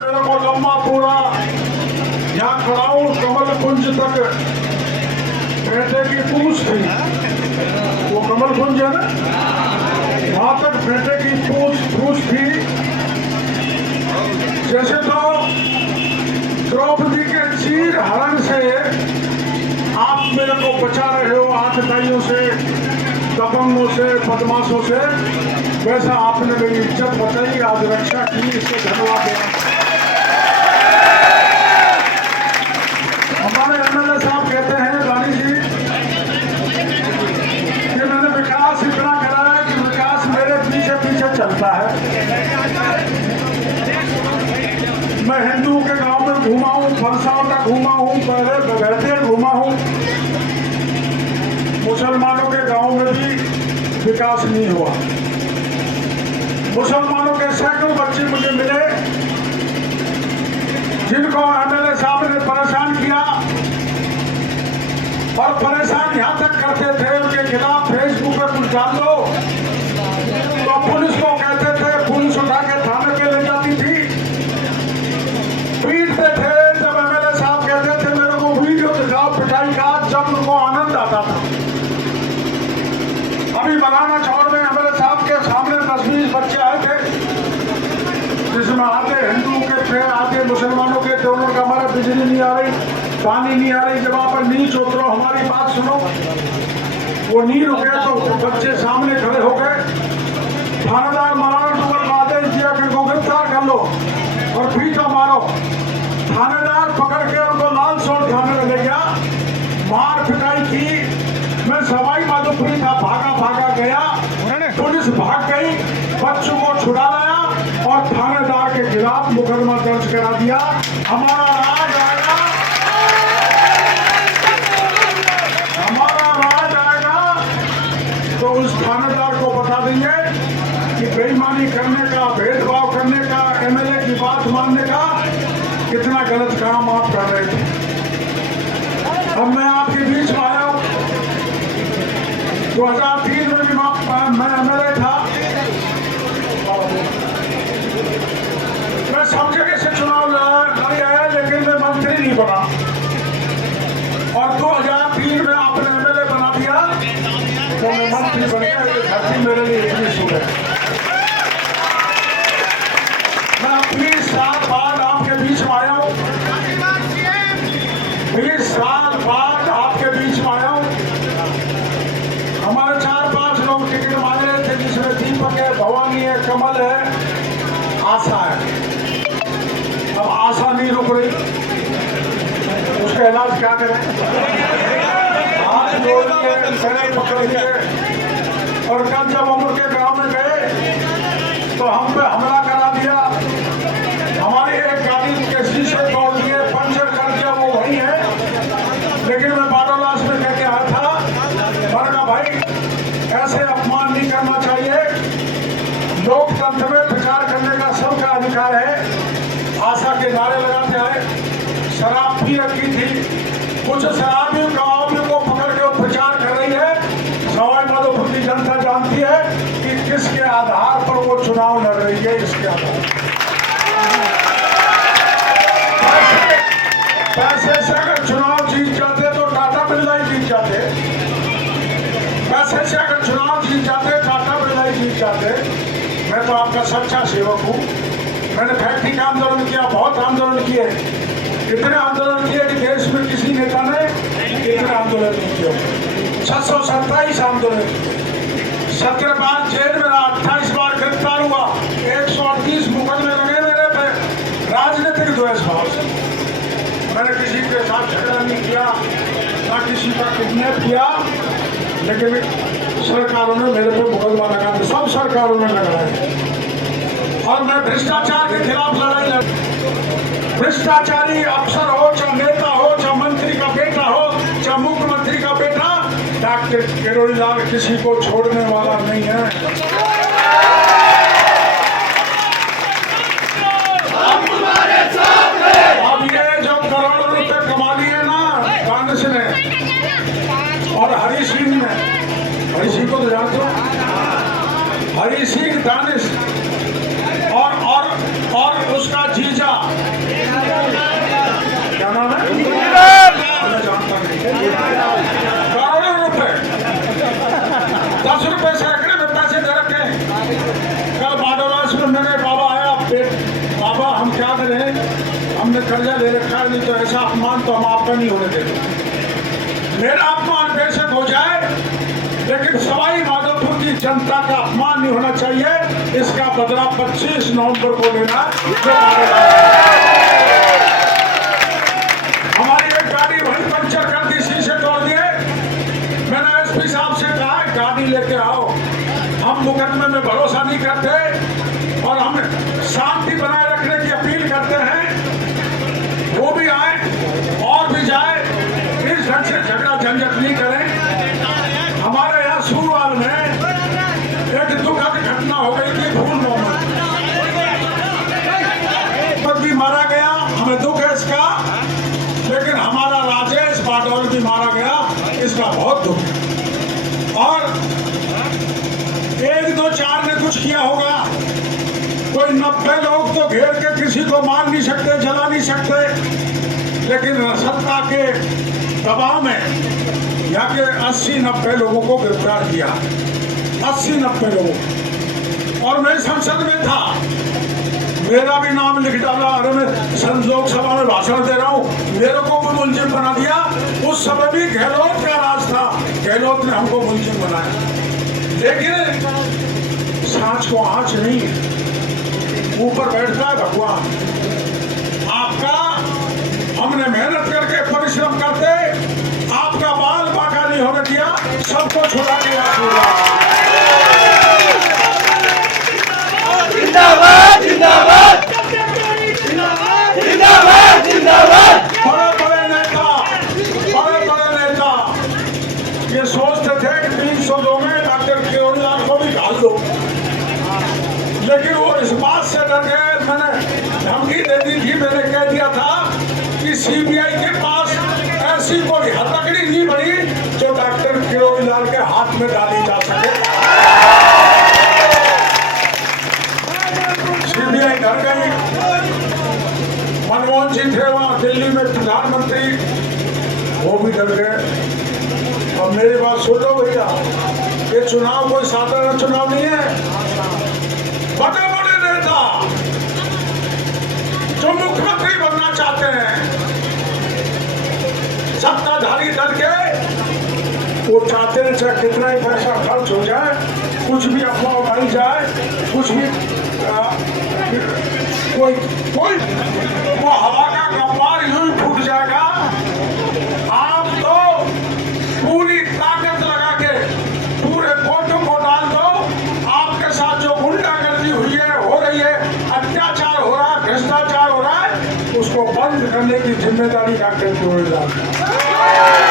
को लंबा पूरा यहाँ खड़ा हूँ कमल कुंज तक बेटे की पूछ थी। वो कमल कुंज है ना, वहां तक बेटे की पूछ थी। जैसे तो द्रौपदी के चीर हरण से आप मेरे को बचा रहे हो आतताइयों से, दबंगों से, बदमाशों से, वैसा आपने मेरी इज्जत बचाई, आज रक्षा की, इससे धन्यवाद देना। हमारे एमएलए साहब कहते हैं रानी जी कि मैंने विकास इतना करा है कि विकास मेरे पीछे पीछे चलता है। मैं हिंदुओं के गांव में घूमा हूँ, फरसाओं तक घूमा हूँ, पहले बगैरते घूमा हूँ। मुसलमानों के गांव में भी विकास नहीं हुआ। मुसलमानों के सैकड़ों बच्चे मुझे मिले जिनको एमएलए साहब ने परेशान किया, और परेशान यहां तक करते थे उनके खिलाफ फेसबुक पर कुछ डाल दो तो पुलिस को कहते थे, पुलिस उठा के थाने पे ले जाती थी, पीटते थे। जब एमएलए साहब कहते थे मेरे को वीडियो दिखाओ पिटाई का, जब उनको आनंद आता था। अभी मलाना चौड़ में एमएलए साहब के सामने 10-20 बच्चे आए थे, जिसमें आधे हिंदुओं के थे, आधे मुसलमानों के थे। उन्होंने कहा हमारा बिजली नहीं आ रही, पानी नहीं आ रही, जब आप नीच उतरो, हमारी बात सुनो। वो नहीं रुके तो बच्चे सामने खड़े हो गए। थानेदार मलाना टूगल को आदेश दिया कि इनको गिरफ्तार कर लो और पीटो मारो। थानेदार पकड़ के उनको लाल सोट थाने में ले गया, मार पिटाई की। मैं सवाई माधोपुरी था, भागा गया, पुलिस भाग गई, बच्चों को छुड़ा लाया और थानेदार के खिलाफ मुकदमा दर्ज करा दिया। हमारा राज आएगा, हमारा राज आएगा तो उस थानेदार को बता देंगे कि बेईमानी करने का, भेदभाव करने का, एमएलए की बात मानने का कितना गलत काम आप कर रहे थे। अब मैं आपके बीच में आया हूं। 2003 में भी मैं एमएलए था। मैं सब जगह से चुनाव लड़ी आया, लेकिन मैं मंत्री नहीं बना। और 2003 में आपने एमएलए बना दिया तो मैं मंत्री बन गया। ये धरती मेरे लिए इतनी सुख है। मैं 20 साल बाद आपके बीच में आया हूँ, 20 साल बाद आपके बीच में आया हूँ। हमारे 4-5 लोग टिकट मांग रहे थे, जिसमें दीपक है, भवानी है, कमल है, आशा है। अब आशा नहीं रुक रही, उसका इलाज क्या करें? हाथ जोड़ लिए, पैर पकड़ लिए, और कल जब हम उनके गांव में गए तो हम पे हमला करा दिया। हमारी एक गाड़ी के शीशे तोड़ दिए, पंचर कर दिया। वो वही है, लेकिन मैं बादलास में कह के आया था, मैंने कहा भाई ऐसे अपमान नहीं करना चाहिए। लोकतंत्र में प्रचार करने का सबका अधिकार है। आशा के नारे लगाते आए, शराब भी रखी थी, कुछ शराबियों कबाबियों को पकड़ के प्रचार कर रही है। सवाई माधोपुर की जनता जानती है कि किसके आधार पर वो चुनाव लड़ रही है। इसके आधार पैसे से अगर चुनाव जीत जाते तो टाटा बिरला ही जीत जाते। पैसे से अगर चुनाव जीत जाते, टाटा बिरला ही जीत जाते। मैं तो आपका सच्चा सेवक हूँ। मैंने फैक्ट्री का आंदोलन किया, बहुत आंदोलन किए, इतने आंदोलन किए कि देश में किसी नेता ने इतने आंदोलन नहीं किए। 627 आंदोलन किए, 17 बार जेल में रहा, 28 बार गिरफ्तार हुआ, 138 मुकदमे लगे मेरे पे राजनीतिक द्वेष भाव से। मैंने किसी के साथ झगड़ा नहीं किया, ना किसी का किडनैप किया, लेकिन सरकारों ने मेरे पे मुकदमा लगा दिया, सब सरकारों ने लगाया। और मैं भ्रष्टाचार के खिलाफ लड़ाई लड़। भ्रष्टाचारी अफसर हो, चाहे नेता हो, चाहे मंत्री का बेटा हो, चाहे मुख्यमंत्री का बेटा, डॉक्टर किरोड़ीलाल किसी को छोड़ने वाला नहीं है। अब ये जो करोड़ों रुपए कमा लिए ना कांग्रेस ने और हरी सिंह ने, हरी सिंह को तो जानते हो, हरी सिंह दानिश और उसका जीजा हम क्या करें, हमने कर्जा ले रखा है, नहीं तो ऐसा अपमान तो हम आपका नहीं होने देते। मेरा अपमान बेशक हो जाए, लेकिन सवाई माधोपुर की जनता का अपमान नहीं होना चाहिए। इसका बदला 25 नवंबर को लेना। हमारी एक गाड़ी वहीं पंचर कर दी, शीशे तोड़ दिए। मैंने एसपी साहब से कहा गाड़ी लेके आओ, हम मुकदमे में भरोसा नहीं करते और हम शांति बनाए रखने की अपील करते हैं। वो भी आए और भी जाए, इस ढंग से झगड़ा झंझट नहीं करें। हमारे यहाँ सूरवाल में एक दुखद घटना हो गई थी। फूल मोहम्मद भी मारा गया, हमें दुख है इसका, लेकिन हमारा राजेश बाडौल भी मारा गया, इसका बहुत दुख है। और 1, 2, 4 ने कुछ किया होगा, कोई 90 लोग तो घेर के किसी को मार नहीं सकते, जला नहीं सकते, लेकिन सत्ता के दबाव में यहाँ के 80-90 लोगों को गिरफ्तार किया, 80-90 लोगों। और मैं संसद में था, मेरा भी नाम लिख डाला। अरे मैं लोक सभा में भाषण दे रहा हूँ, मेरे को भी मुलजिम बना दिया। उस समय भी गहलोत का राज था, गहलोत ने हमको मुलजिम बनाया। लेकिन सांच को आंच नहीं, ऊपर बैठता है भगवान। आपका हमने मेहनत करके परिश्रम करते, आपका बाल बाका नहीं होने दिया, सबको छुड़ा दिया। जिंदाबाद जिंदाबाद जिंदाबाद जिंदाबाद। बड़े बड़े नेता ये सोचते थे कि 302 में डॉक्टर केजरीवाल को भी डाल दो, लेकिन वो इस बात से डर गए। मैंने धमकी दे दी थी, मैंने कह दिया था कि सीबीआई के पास ऐसी कोई हथकड़ी नहीं बनी जो डॉक्टर केजरीवाल के हाथ में डाली जा सके। सीबीआई डर गई। मनमोहन सिंह थे वहां दिल्ली में प्रधानमंत्री, वो भी डर गए। अब मेरी बात सुनो भैया, ये चुनाव कोई साधारण चुनाव नहीं है। बड़े बड़े नेता जो मुख्यमंत्री बनना चाहते हैं, सत्ताधारी दल के, वो चाहते हैं चाहे कितना ही पैसा खर्च हो जाए, कुछ भी अफवाह उड़ाई जाए, कुछ भी कोई वो हवा का कपार यूं ही फूट जाएगा। आप तो पूरी ताकत लगा के पूरे फोटो को डाल दो। आपके साथ जो गुंडागर्दी हुई है, हो रही है, अत्याचार हो रहा है, भ्रष्टाचार हो रहा है, उसको बंद करने की जिम्मेदारी डॉक्टर केजरीवाल की।